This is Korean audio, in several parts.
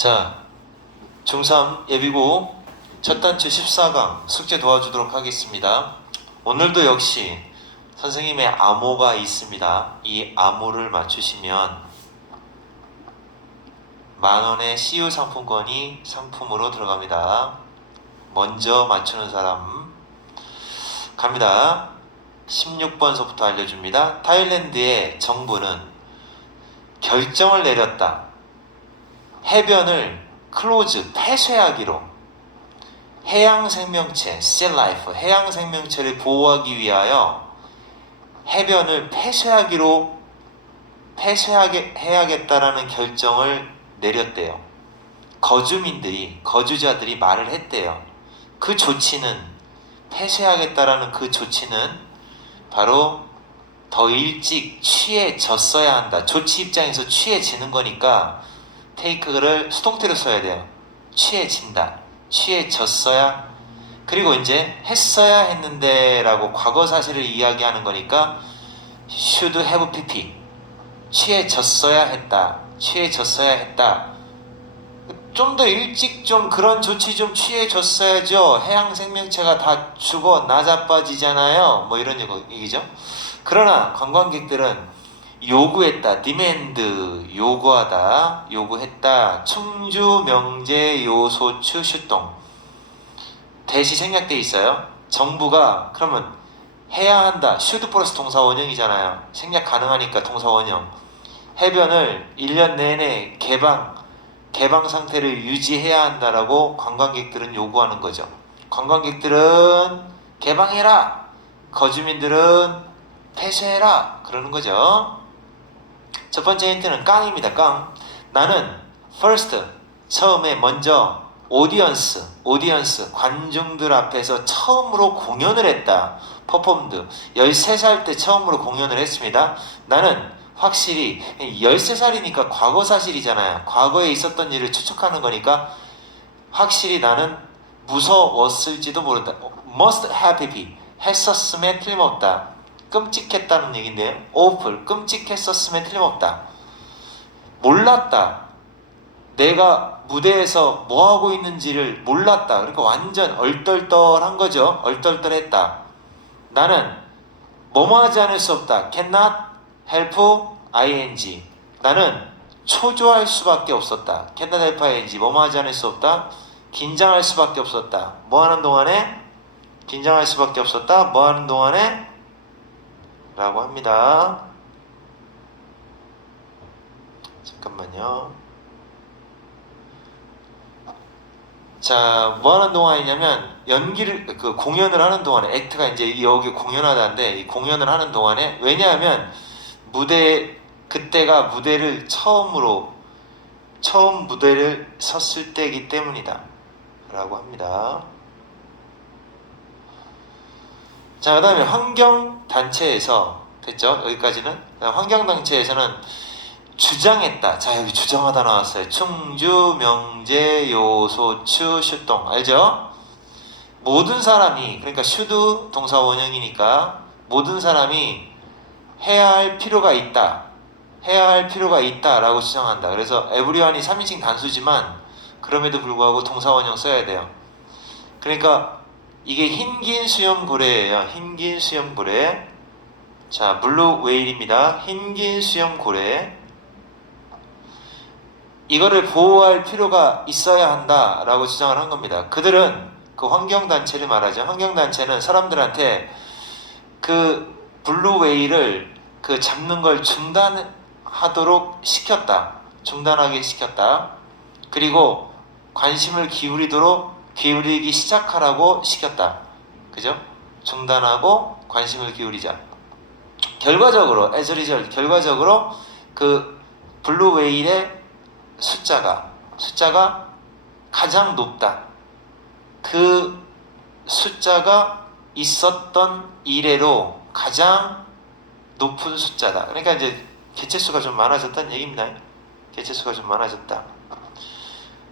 자, 중3 예비고 첫 단추 14강 숙제 도와주도록 하겠습니다. 오늘도 역시 선생님의 암호가 있습니다. 이 암호를 맞추시면 만원의 CU 상품권이 상품으로 들어갑니다. 먼저 맞추는 사람 갑니다. 16번서부터 알려줍니다. 타일랜드의 정부는 결정을 내렸다. 해변을 클로즈, 폐쇄하기로. 해양생명체, sea life, 해양생명체를 보호하기 위하여 해변을 폐쇄해야겠다라는 결정을 내렸대요. 거주자들이 말을 했대요. 그 조치는, 폐쇄하겠다라는 그 조치는 바로 더 일찍 취해졌어야 한다. 조치 입장에서 취해지는 거니까 테이크를 수동태로 써야 돼요. 취해진다. 취해졌어야. 그리고 이제 했어야 했는데 라고 과거 사실을 이야기하는 거니까 should have pp. 취해졌어야 했다. 취해졌어야 했다. 좀 더 일찍 좀 그런 조치 좀 취해줬어야죠. 해양 생명체가 다 죽어 나자빠지잖아요. 뭐 이런 얘기죠. 그러나 관광객들은 요구했다. demand, 요구하다, 요구했다. 충주, 명제, 요소추, 슈동. 대시 생략돼 있어요. 정부가 그러면 해야 한다. should 플러스 동사 원형이잖아요. 생략 가능하니까 동사 원형. 해변을 1년 내내 개방 상태를 유지해야 한다라고 관광객들은 요구하는 거죠. 관광객들은 개방해라. 거주민들은 폐쇄해라. 그러는 거죠. 첫 번째 힌트는 깡입니다. 깡. 나는 first, 처음에 먼저 오디언스, 관중들 앞에서 처음으로 공연을 했다. performed. 13살 때 처음으로 공연을 했습니다. 나는 확실히 13살이니까 과거 사실이잖아요. 과거에 있었던 일을 추측하는 거니까 확실히 나는 무서웠을지도 모른다. must have been. 했었음에 틀림없다. 끔찍했다는 얘긴데요. awful. 끔찍했었음에 틀림없다. 몰랐다. 내가 무대에서 뭐하고 있는지를 몰랐다. 그러니까 완전 얼떨떨한 거죠. 얼떨떨했다. 나는 뭐뭐 하지 않을 수 없다. cannot help ing. 나는 초조할 수밖에 없었다. cannot help ing. 뭐뭐 하지 않을 수 없다. 긴장할 수밖에 없었다. 뭐 하는 동안에? 긴장할 수밖에 없었다. 뭐 하는 동안에? 라고 합니다. 잠깐만요. 자, 뭐 하는 동안이냐면 공연을 하는 동안에, 액트가 이제 여기 공연하다는데 이 공연을 하는 동안에, 왜냐하면 그때가 처음 무대를 섰을 때이기 때문이다 라고 합니다. 자, 그 다음에 환경단체에서, 됐죠? 여기까지는. 환경단체에서는 주장했다. 자, 여기 주장하다 나왔어요. 충주, 명제, 요소추, 슈동. 알죠? 모든 사람이, 그러니까 should 동사 원형이니까 모든 사람이 해야 할 필요가 있다. 해야 할 필요가 있다 라고 주장한다. 그래서 everyone이 3인칭 단수지만 그럼에도 불구하고 동사 원형 써야 돼요. 그러니까 이게 흰긴 수염고래예요. 흰긴 수염고래. 자, 블루 웨일입니다. 흰긴 수염고래. 이거를 보호할 필요가 있어야 한다 라고 주장을 한 겁니다. 그들은 그 환경단체를 말하죠. 환경단체는 사람들한테 그 블루 웨일을 그 잡는 걸 중단하도록 시켰다. 중단하게 시켰다. 그리고 관심을 기울이기 시작하라고 시켰다. 그죠? 중단하고 관심을 기울이자. 결과적으로 그 블루 웨일의 숫자가 가장 높다. 그 숫자가 있었던 이래로 가장 높은 숫자다. 그러니까 이제 개체수가 좀 많아졌다는 얘기입니다. 개체수가 좀 많아졌다.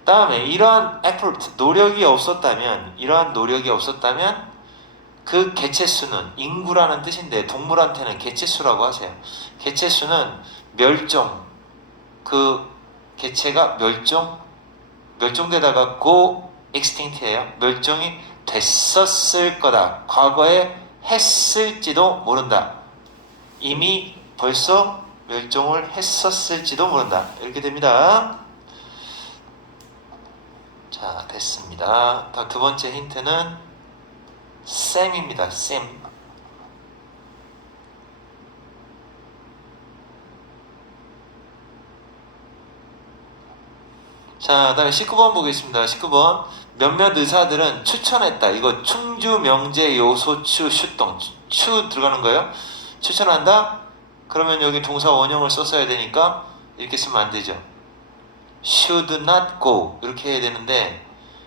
다음에 이러한 effort, 노력이 없었다면 그 개체수는, 인구라는 뜻인데 동물한테는 개체수라고 하세요. 개체수는 멸종, 그 개체가 멸종되다가 go extinct예요. 멸종이 됐었을 거다. 과거에 했을지도 모른다. 이미 벌써 멸종을 했었을지도 모른다. 이렇게 됩니다. 자, 됐습니다. 다음 두 번째 힌트는 쌤입니다. 쌤. 자, 다음에 19번 보겠습니다. 19번. 몇몇 의사들은 추천했다. 이거 충주, 명제, 요소, 추, 슈동. 추 들어가는 거예요. 추천한다? 그러면 여기 동사 원형을 썼어야 되니까 이렇게 쓰면 안 되죠. should not go 이렇게 해야 되는데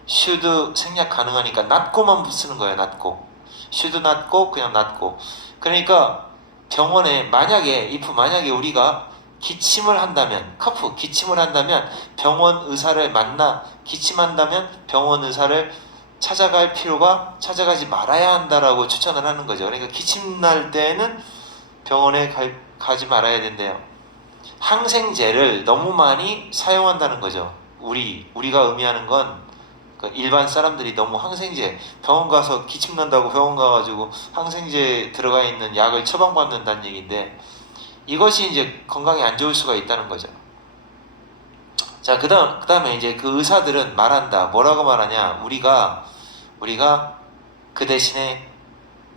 should 생략 가능하니까 not go만 쓰는 거예요. not go. should not go 그냥 not go. 그러니까 병원에 만약에 우리가 기침을 한다면 기침을 한다면 병원 의사를 만나 기침한다면 병원 의사를 찾아가지 말아야 한다라고 추천을 하는 거죠. 그러니까 기침 날 때는 병원에 가지 말아야 된대요. 항생제를 너무 많이 사용한다는 거죠. 우리가 의미하는 건 일반 사람들이 너무 항생제 병원 가서 기침 난다고 병원 가가지고 항생제 들어가 있는 약을 처방받는다는 얘기인데 이것이 이제 건강에 안 좋을 수가 있다는 거죠. 자, 그 다음에 이제 그 의사들은 말한다. 뭐라고 말하냐? 우리가 그 대신에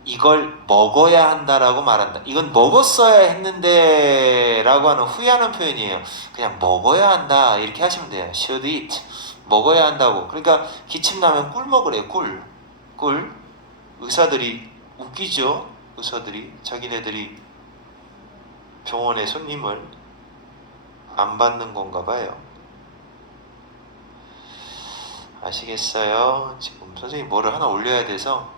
이걸 먹어야 한다라고 말한다. 이건 먹었어야 했는데 라고 하는 후회하는 표현이에요. 그냥 먹어야 한다 이렇게 하시면 돼요. should eat. 먹어야 한다고. 그러니까 기침 나면 꿀 먹으래요. 꿀. 의사들이 웃기죠. 의사들이 자기네들이 병원에 손님을 안 받는 건가 봐요. 아시겠어요? 지금 선생님 뭐를 하나 올려야 돼서.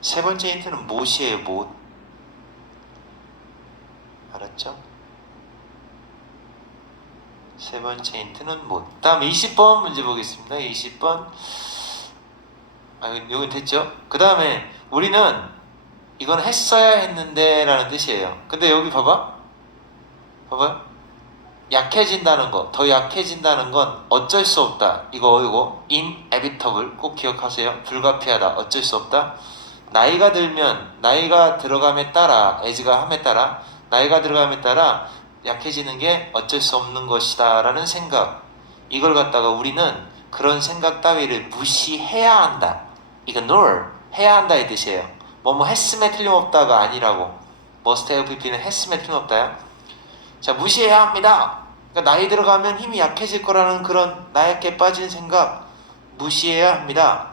세 번째 힌트는 못이에요. 못. 알았죠? 세 번째 힌트는 못. 다음 20번 문제 보겠습니다. 20번. 여기 됐죠? 그 다음에 우리는 이건 했어야 했는데 라는 뜻이에요. 근데 여기 봐봐요. 약해진다는 거, 더 약해진다는 건 어쩔 수 없다. 이거 inevitable 꼭 기억하세요. 불가피하다, 어쩔 수 없다. 나이가 들어감에 따라, as가 함에 따라, 나이가 들어감에 따라 약해지는 게 어쩔 수 없는 것이다 라는 생각. 이걸 갖다가 우리는 그런 생각 따위를 무시해야 한다. ignore, 해야 한다 이 뜻이에요. 뭐뭐 했음에 틀림없다가 아니라고. must have pp는 했음에 틀림없다야. 자, 무시해야 합니다. 그러니까 나이 들어가면 힘이 약해질 거라는 그런 나약게 빠진 생각 무시해야 합니다.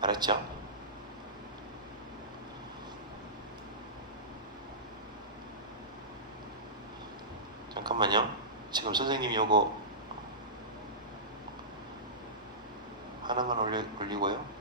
알았죠? 잠깐만요. 지금 선생님이 요거 하나만 올리고요.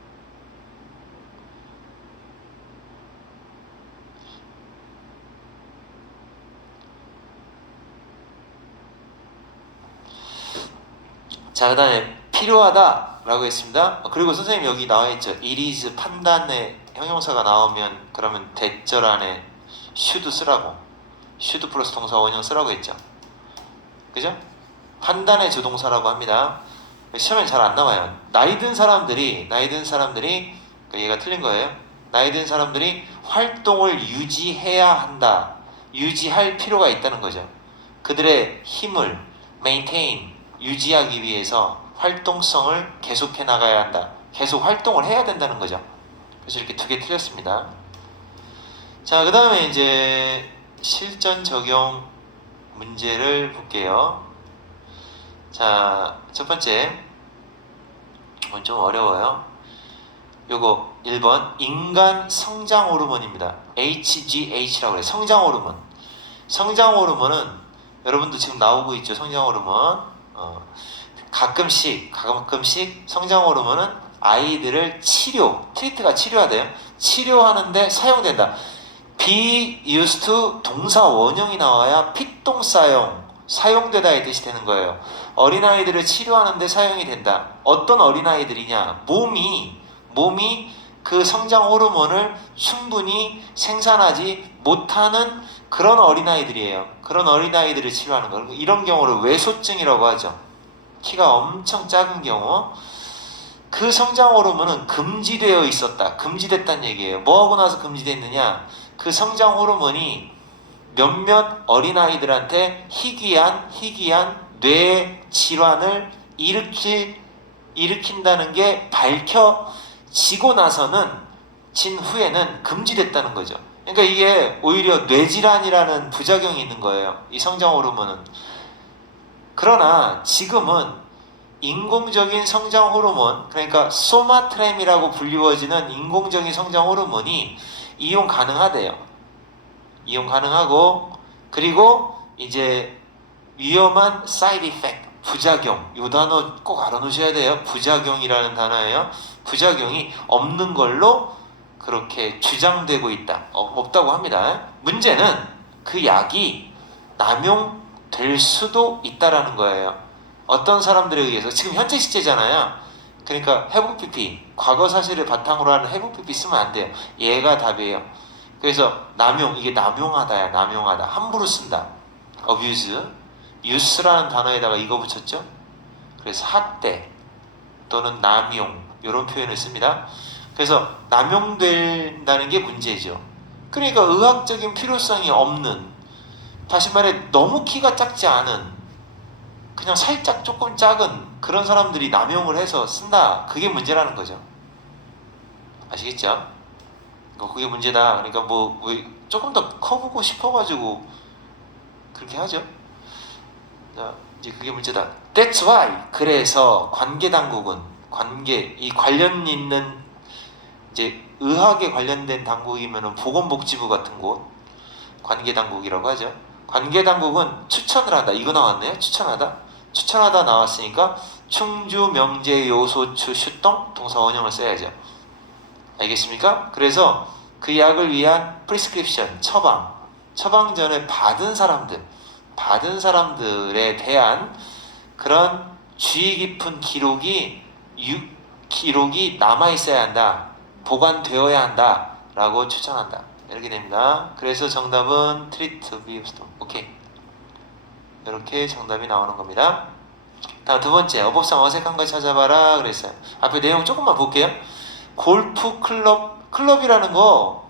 자, 그 다음에 필요하다 라고 했습니다. 그리고 선생님 여기 나와있죠. it is 판단에 형용사가 나오면 그러면 대절 안에 should 쓰라고. should 플러스 동사 원형 쓰라고 했죠. 그죠? 판단의 주동사라고 합니다. 시험에 잘 안 나와요. 나이 든 사람들이 얘가 틀린 거예요. 나이 든 사람들이 활동을 유지해야 한다. 유지할 필요가 있다는 거죠. 그들의 힘을 maintain 유지하기 위해서 활동성을 계속해 나가야 한다. 계속 활동을 해야 된다는 거죠. 그래서 이렇게 두 개 틀렸습니다. 자, 그 다음에 이제 실전 적용 문제를 볼게요. 자, 첫 번째 좀 어려워요. 요거 1번 인간 성장 호르몬입니다. HGH라고 해요. 성장 호르몬. 성장 호르몬은 여러분도 지금 나오고 있죠. 성장 호르몬. 가끔씩 성장 호르몬은 아이들을 트리트가 치료하대요. 치료하는데 사용된다. be used to 동사 원형이 나와야 피동 사용되다 이 뜻이 되는 거예요. 어린아이들을 치료하는데 사용이 된다. 어떤 어린아이들이냐? 몸이 그 성장 호르몬을 충분히 생산하지 못하는 그런 어린아이들이에요. 그런 어린아이들을 치료하는 거예요. 이런 경우를 외소증이라고 하죠. 키가 엄청 작은 경우 그 성장 호르몬은 금지되어 있었다. 금지됐다는 얘기예요. 뭐하고 나서 금지됐느냐? 그 성장 호르몬이 몇몇 어린아이들한테 희귀한 뇌 질환을 일으킨다는 게 밝혀지고 나서는 진 후에는 금지됐다는 거죠. 그러니까 이게 오히려 뇌질환이라는 부작용이 있는 거예요. 이 성장 호르몬은. 그러나 지금은 인공적인 성장 호르몬, 그러니까 소마트렘이라고 불리워지는 인공적인 성장 호르몬이 이용 가능하대요. 이용 가능하고, 그리고 이제 위험한 사이드 이펙트, 부작용, 이 단어 꼭 알아놓으셔야 돼요. 부작용이라는 단어예요. 부작용이 없는 걸로 그렇게 주장되고 있다. 없다고 합니다. 문제는 그 약이 남용될 수도 있다라는 거예요. 어떤 사람들에 의해서. 지금 현재 시제잖아요. 그러니까 해부 PP, 과거 사실을 바탕으로 하는 해부 PP 쓰면 안 돼요. 얘가 답이에요. 그래서 남용, 이게 남용하다야. 남용하다, 함부로 쓴다. abuse, use라는 단어에다가 이거 붙였죠. 그래서 학대 또는 남용, 이런 표현을 씁니다. 그래서 남용된다는 게 문제죠. 그러니까 의학적인 필요성이 없는, 다시 말해 너무 키가 작지 않은, 그냥 살짝 조금 작은 그런 사람들이 남용을 해서 쓴다. 그게 문제라는 거죠. 아시겠죠? 그게 문제다. 그러니까 뭐 왜 조금 더 커보고 싶어가지고 그렇게 하죠. 자, 이제 그게 문제다. That's why. 그래서 관계 당국은, 이 관련 있는 이제 의학에 관련된 당국이면은 보건복지부 같은 곳 관계 당국이라고 하죠. 관계 당국은 추천을 한다. 이거 나왔네요. 추천하다 나왔으니까 충주 명제 요소추 슈동 동사 원형을 써야죠. 알겠습니까? 그래서 그 약을 위한 프리스크립션, 처방 전에 받은 사람들에 대한 그런 주의 깊은 기록이 남아 있어야 한다. 보관되어야 한다. 라고 추천한다. 이렇게 됩니다. 그래서 정답은 treat with 오케이. 이렇게 정답이 나오는 겁니다. 다음 두 번째, 어법상 어색한 걸 찾아봐라 그랬어요. 앞에 내용 조금만 볼게요. 골프 클럽이라는 거,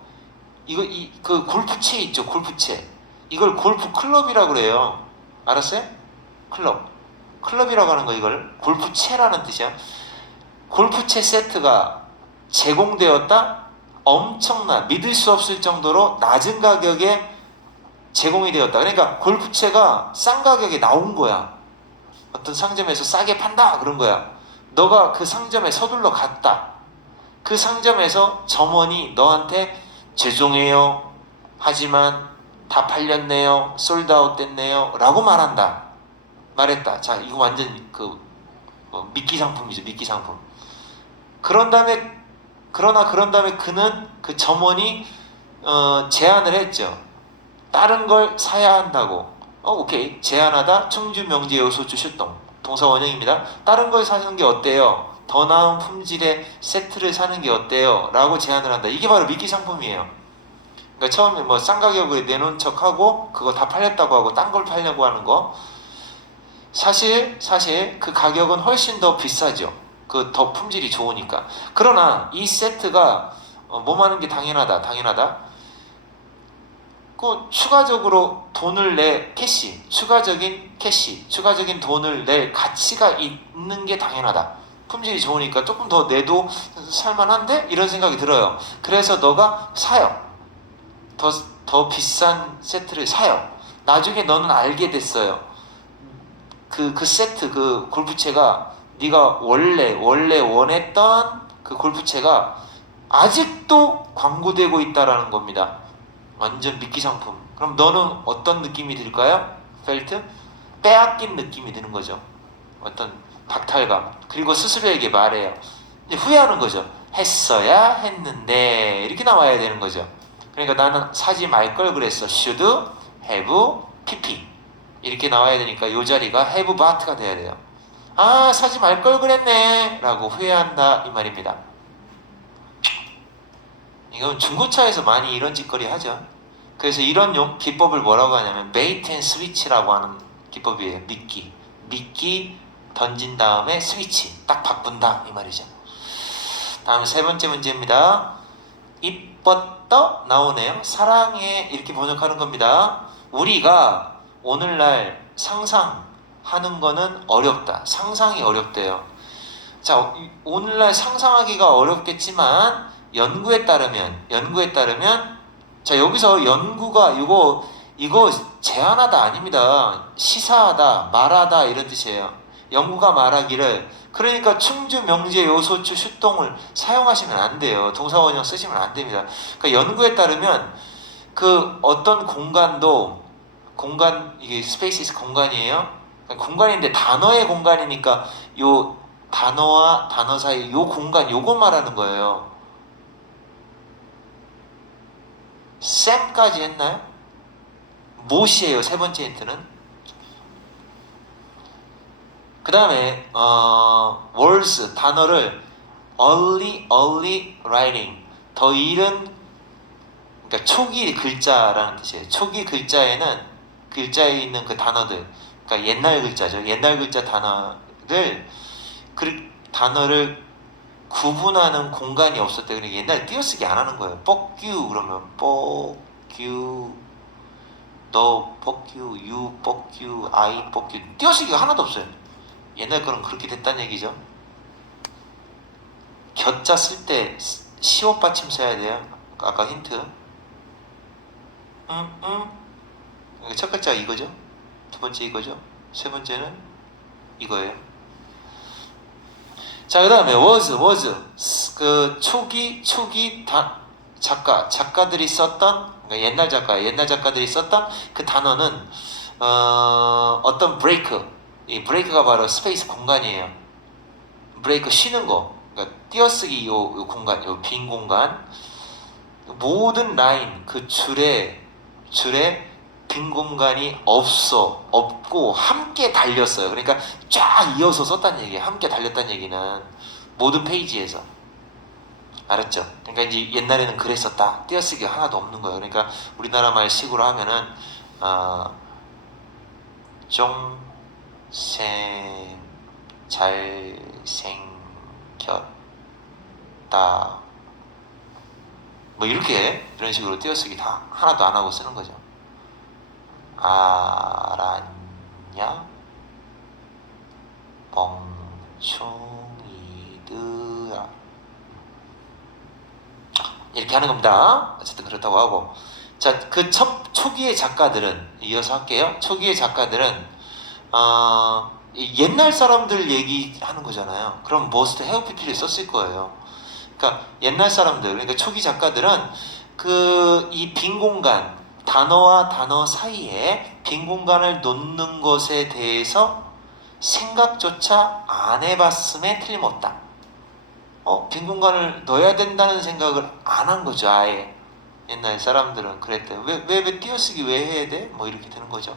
그 골프채 있죠, 골프채. 이걸 골프 클럽이라고 그래요. 알았어요? 클럽이라고 하는 거, 이걸 골프채라는 뜻이야. 골프채 세트가 제공되었다? 엄청난, 믿을 수 없을 정도로 낮은 가격에 제공이 되었다. 그러니까 골프채가 싼 가격에 나온 거야. 어떤 상점에서 싸게 판다 그런 거야. 너가 그 상점에 서둘러 갔다. 그 상점에서 점원이 너한테 죄송해요, 하지만 다 팔렸네요, 솔드아웃 됐네요 라고 말했다. 자, 이거 완전 미끼 상품이죠. 미끼 상품. 그런 다음에 그는, 그 점원이 제안을 했죠. 다른 걸 사야 한다고. 오케이. 제안하다. 충주 명제 요소주 슈동 동사 원형입니다. 다른 걸 사는 게 어때요? 더 나은 품질의 세트를 사는 게 어때요? 라고 제안을 한다. 이게 바로 미끼 상품이에요. 그러니까 처음에 뭐 싼 가격에 내놓은 척하고 그거 다 팔렸다고 하고 딴 걸 팔려고 하는 거. 사실 그 가격은 훨씬 더 비싸죠. 그 더 품질이 좋으니까. 그러나 이 세트가 몸하는 게 당연하다. 그 추가적으로 돈을 추가적인 돈을 낼 가치가 있는 게 당연하다. 품질이 좋으니까 조금 더 내도 살만한데? 이런 생각이 들어요. 그래서 너가 사요. 더 비싼 세트를 사요. 나중에 너는 알게 됐어요. 그 세트, 그 골프채가 네가 원래 원했던 그 골프채가 아직도 광고되고 있다라는 겁니다. 완전 미끼 상품. 그럼 너는 어떤 느낌이 들까요? 펠트? 빼앗긴 느낌이 드는 거죠. 어떤 박탈감. 그리고 스스로에게 말해요. 이제 후회하는 거죠. 했어야 했는데 이렇게 나와야 되는 거죠. 그러니까 나는 사지 말 걸 그랬어. should have pp 이렇게 나와야 되니까 이 자리가 have but가 돼야 돼요. 아, 사지 말 걸 그랬네 라고 후회한다 이 말입니다. 이건 중고차에서 많이 이런 짓거리 하죠. 그래서 이런 기법을 뭐라고 하냐면 베이트 앤 스위치라고 하는 기법이에요. 미끼 던진 다음에 스위치 딱 바꾼다 이 말이죠. 다음 세 번째 문제입니다. 이뻤더 나오네요. 사랑해 이렇게 번역하는 겁니다. 우리가 오늘날 상상하는 거는 어렵다. 상상이 어렵대요. 자, 오늘날 상상하기가 어렵겠지만 연구에 따르면 자, 여기서 연구가 이거 제안하다 아닙니다. 시사하다, 말하다 이런 뜻이에요. 연구가 말하기를 그러니까 충주, 명제, 요소추, 슈동을 사용하시면 안 돼요. 동사원형 쓰시면 안 됩니다. 그러니까 연구에 따르면 그 어떤 이게 스페이스 공간이에요. 그러니까 공간인데 단어의 공간이니까 요 단어와 단어 사이 요 공간 요거 말하는 거예요. 쌤까지 했나요? 무엇이에요? 세 번째 힌트는 그 다음에 words 단어를 early writing 더 이른 그러니까 초기 글자라는 뜻이에요. 초기 글자에 있는 그 단어들 그러니까 옛날 글자죠. 옛날 글자 단어를 구분하는 공간이 없었대. 그러니까 옛날에 띄어쓰기 안 하는 거예요. 뻑규 그러면 뻑규 너 뻑규 유 뻑규 아이 뻑규 띄어쓰기가 하나도 없어요. 옛날 거는 그렇게 됐다는 얘기죠. 겨자 쓸 때 시옷 받침 써야 돼요. 아까 힌트. 첫 글자 이거죠. 두 번째 이거죠. 세 번째는 이거예요. 자, 그 다음에 was 그 초기 작가들이 썼던 그러니까 옛날 작가들이 썼던 그 단어는 어떤 이 브레이크가 바로 스페이스 공간이에요. 브레이크 쉬는 거 그러니까 띄어쓰기 요 공간 요 빈 공간 모든 라인 그 줄에 빈 공간이 없고 함께 달렸어요. 그러니까 쫙 이어서 썼다는 얘기예요. 함께 달렸다는 얘기는 모든 페이지에서 알았죠? 그러니까 이제 옛날에는 그랬었다. 띄어쓰기가 하나도 없는 거예요. 그러니까 우리나라 말식으로 하면은 좀 잘생겼다 뭐 이렇게 이런 식으로 띄어쓰기 다 하나도 안 하고 쓰는 거죠. 알았냐 멍충이들아 이렇게 하는 겁니다. 어쨌든 그렇다고 하고 자, 그 초기의 작가들은 이어서 할게요. 초기의 작가들은 옛날 사람들 얘기하는 거잖아요. 그럼 머스트 헤어 PP를 썼을 거예요. 그러니까 옛날 사람들, 그러니까 초기 작가들은 그 이 빈 공간, 단어와 단어 사이에 빈 공간을 놓는 것에 대해서 생각조차 안 해봤음에 틀림없다. 빈 공간을 넣어야 된다는 생각을 안 한 거죠, 아예. 옛날 사람들은 그랬대요. 왜 띄어쓰기 왜 해야 돼? 뭐 이렇게 되는 거죠.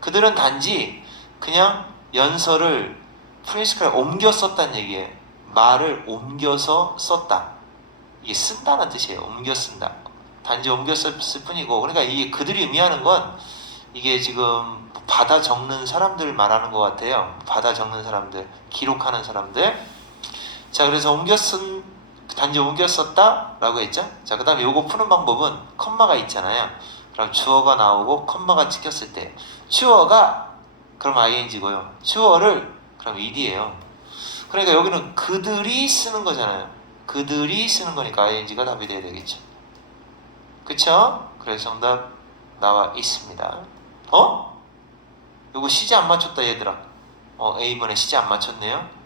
그들은 단지 그냥 연설을 프레스카를 옮겨 썼다는 얘기예요. 말을 옮겨서 썼다. 이게 쓴다는 뜻이에요. 옮겨 쓴다. 단지 옮겨 썼을 뿐이고, 그러니까 이게 그들이 의미하는 건 이게 지금 받아 적는 사람들 말하는 것 같아요. 받아 적는 사람들, 기록하는 사람들. 자, 그래서 단지 옮겨 썼다라고 했죠. 자, 그 다음에 요거 푸는 방법은 컴마가 있잖아요. 그럼 주어가 나오고 컴마가 찍혔을 때 주어가 그럼 ing고요. 주어를 그럼 ed예요. 그러니까 여기는 그들이 쓰는 거잖아요. 그들이 쓰는 거니까 ing가 답이 돼야 되겠죠. 그쵸? 그래서 정답 나와 있습니다. 요거 시제 안 맞췄다 얘들아. A번에 시제 안 맞췄네요.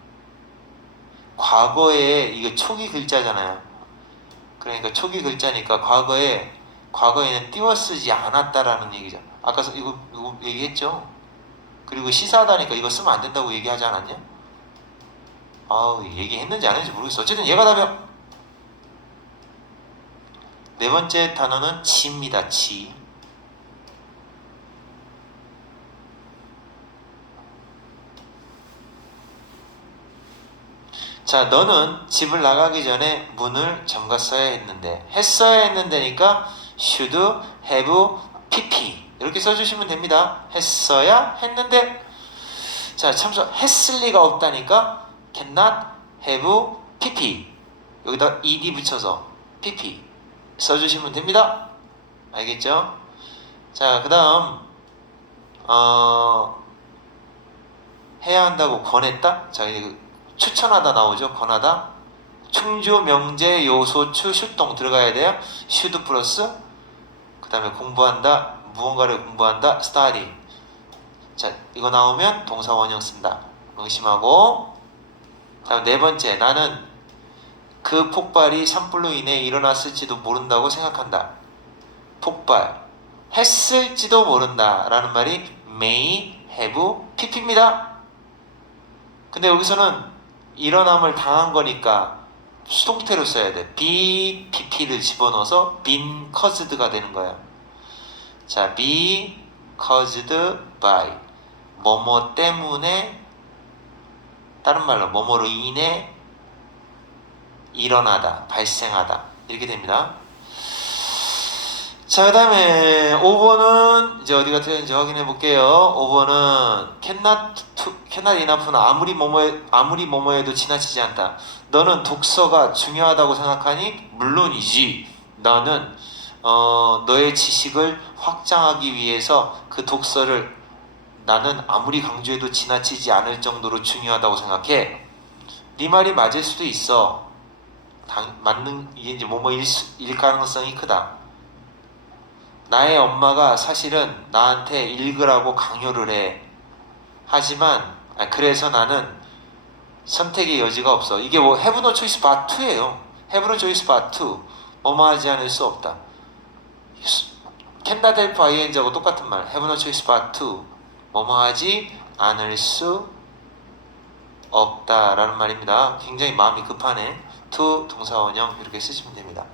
과거에 이거 초기 글자잖아요. 그러니까 초기 글자니까 과거에는 띄워쓰지 않았다라는 얘기죠. 아까 이거 얘기했죠. 그리고 시사하다니까 이거 쓰면 안 된다고 얘기하지 않았냐? 얘기했는지 안 했는지 모르겠어. 어쨌든 얘가 답이야. 네 번째 단어는 지입니다. 지. 자, 너는 집을 나가기 전에 문을 잠갔어야 했는데. 했어야 했는데니까 should have pp 이렇게 써주시면 됩니다. 했어야 했는데. 자, 참조 했을 리가 없다니까 cannot have pp 여기다 ed 붙여서 pp 써주시면 됩니다. 알겠죠? 자, 그 다음 해야 한다고 권했다? 자, 이제 추천하다 나오죠. 권하다. 충주, 명제, 요소추, 슈동 들어가야 돼요. should 플러스 그 다음에 공부한다, 무언가를 공부한다, study. 자, 이거 나오면 동사 원형 쓴다. 명심하고. 다음 네 번째, 나는 그 폭발이 산불로 인해 일어났을지도 모른다고 생각한다. 폭발 했을지도 모른다 라는 말이 may have pp입니다. 근데 여기서는 일어남을 당한 거니까 수동태로 써야 돼. be pp를 집어넣어서 been caused가 되는 거야. 자, be caused by 뭐뭐 때문에, 다른 말로 뭐뭐로 인해 일어나다, 발생하다 이렇게 됩니다. 자, 그 다음에 5번은 이제 어디가 틀렸는지 확인해 볼게요. 5번은 cannot enough는 아무리 뭐뭐해도 지나치지 않다. 너는 독서가 중요하다고 생각하니? 물론이지. 나는 너의 지식을 확장하기 위해서 그 독서를 나는 아무리 강조해도 지나치지 않을 정도로 중요하다고 생각해. 네 말이 맞을 수도 있어. 이게 이제 뭐뭐일 가능성이 크다. 나의 엄마가 사실은 나한테 읽으라고 강요를 해. 하지만 그래서 나는 선택의 여지가 없어. 이게 뭐 have no choice but to예요. have no choice but to. 뭐뭐 하지 않을 수 없다. cannot help ing하고 똑같은 말. have no choice but to. 뭐뭐 하지 않을 수 없다 라는 말입니다. 굉장히 마음이 급하네. to 동사 원형 이렇게 쓰시면 됩니다.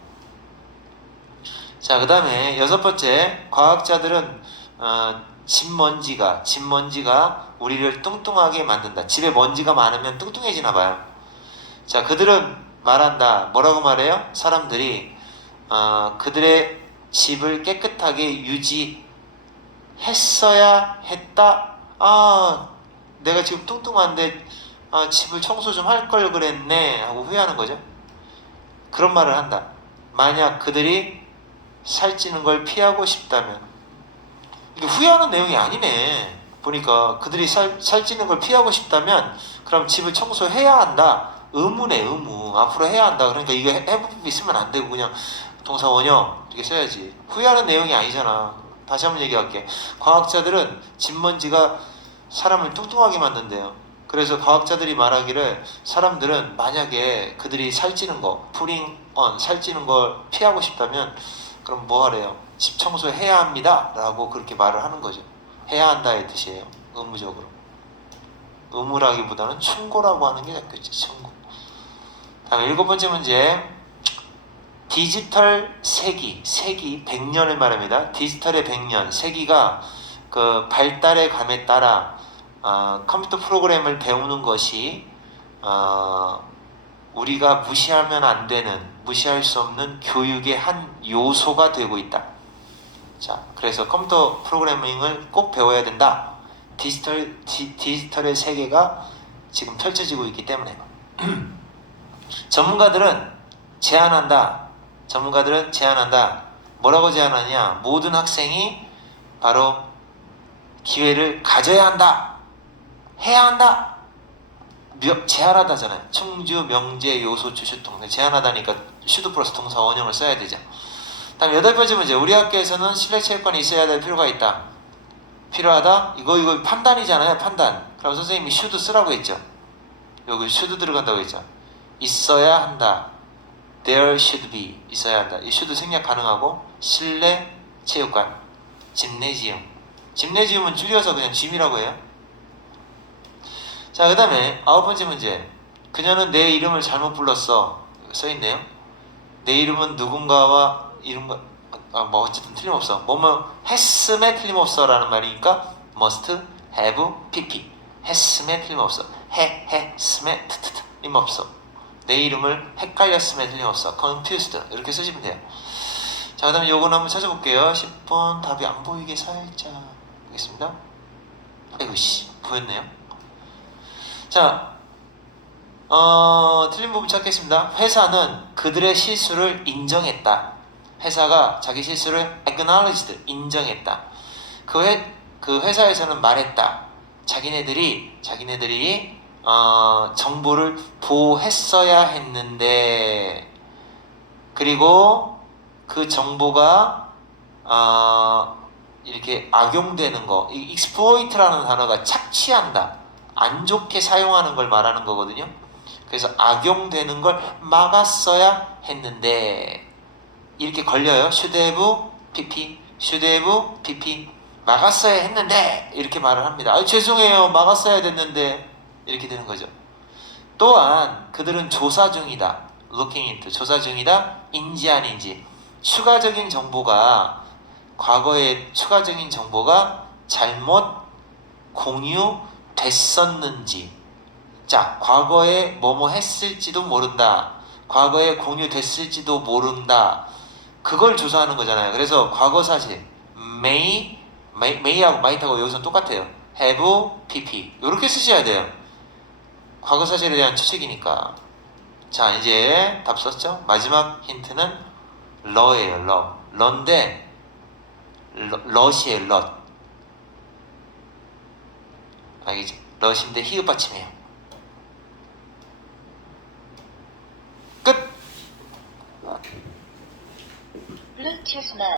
자, 그 다음에 여섯 번째, 과학자들은 집먼지가 우리를 뚱뚱하게 만든다. 집에 먼지가 많으면 뚱뚱해지나 봐요. 자, 그들은 말한다. 뭐라고 말해요? 사람들이 그들의 집을 깨끗하게 유지했어야 했다. 내가 지금 뚱뚱한데 집을 청소 좀 할 걸 그랬네 하고 후회하는 거죠. 그런 말을 한다. 만약 그들이 살찌는 걸 피하고 싶다면, 이게 후회하는 내용이 아니네. 보니까 그들이 살찌는 걸 피하고 싶다면 그럼 집을 청소해야 한다. 의무네, 의무. 앞으로 해야 한다. 그러니까 이거 해부비 쓰면 안 되고 그냥 동사 원형 이렇게 써야지. 후회하는 내용이 아니잖아. 다시 한번 얘기할게. 과학자들은 집먼지가 사람을 뚱뚱하게 만든대요. 그래서 과학자들이 말하기를 사람들은 만약에 그들이 살찌는 거, 살찌는 걸 피하고 싶다면 그럼 뭐 하래요? 집 청소해야 합니다 라고 그렇게 말을 하는 거죠. 해야 한다의 뜻이에요. 의무적으로. 의무라기보다는 충고라고 하는 게 낫겠지. 충고. 다음 일곱 번째 문제. 디지털 세기 100년을 말합니다. 디지털의 100년, 세기가 그 발달의 감에 따라 컴퓨터 프로그램을 배우는 것이 우리가 무시하면 안 되는, 무시할 수 없는 교육의 한 요소가 되고 있다. 자, 그래서 컴퓨터 프로그래밍을 꼭 배워야 된다. 디지털의 세계가 지금 펼쳐지고 있기 때문에. 전문가들은 제안한다. 뭐라고 제안하냐? 모든 학생이 바로 기회를 가져야 한다. 해야 한다. 제한하다잖아요. 충주, 명제, 요소추, 슈동. 제한하다니까 슈드 플러스 동사 원형을 써야 되죠. 다음 여덟 번째 문제. 우리 학교에서는 실내체육관이 있어야 될 필요가 있다. 필요하다? 이거 판단이잖아요. 판단. 그럼 선생님이 슈드 쓰라고 했죠. 여기 슈드 들어간다고 했죠. 있어야 한다. There should be. 있어야 한다. 이 슈드 생략 가능하고 실내체육관. 짐네지움은 줄여서 그냥 짐이라고 해요. 자, 그 다음에 아홉 번째 문제. 그녀는 내 이름을 잘못 불렀어. 써있네요. 내 이름은 누군가와 이름과 뭐 어쨌든 틀림없어. 뭐뭐 했음에 틀림없어 라는 말이니까 must have pp. 했음에 틀림없어. 했음에 틀림없어. 내 이름을 헷갈렸음에 틀림없어. confused 이렇게 쓰시면 돼요. 자, 그 다음에 요거는 한번 찾아볼게요. 10번 답이 안 보이게 살짝 하겠습니다. 아이고 씨 보였네요. 자, 틀린 부분 찾겠습니다. 회사는 그들의 실수를 인정했다. 회사가 자기 실수를 acknowledged, 인정했다. 그 회사에서는 말했다. 자기네들이 정보를 보호했어야 했는데, 그리고 그 정보가 이렇게 악용되는 거, 이 exploit라는 단어가 착취한다, 안 좋게 사용하는 걸 말하는 거거든요. 그래서 악용되는 걸 막았어야 했는데, 이렇게 걸려요. should have pp, should have pp, 막았어야 했는데 이렇게 말을 합니다. 죄송해요, 막았어야 됐는데, 이렇게 되는 거죠. 또한 그들은 조사 중이다, looking into, 조사 중이다, 인지 아닌지, 추가적인 정보가, 과거의 추가적인 정보가 잘못 공유됐었는지. 자, 과거에 뭐뭐 했을지도 모른다, 과거에 공유됐을지도 모른다, 그걸 조사하는 거잖아요. 그래서 과거 사실 may하고 might하고 여기서 똑같아요. have, pp 이렇게 쓰셔야 돼요. 과거 사실에 대한 추측이니까. 자, 이제 답 썼죠? 마지막 힌트는 러예요. 러인데 럿이에요. 럿. 알겠지? 럿인데 히읗 받침이에요. 끝. Bluetooth mode.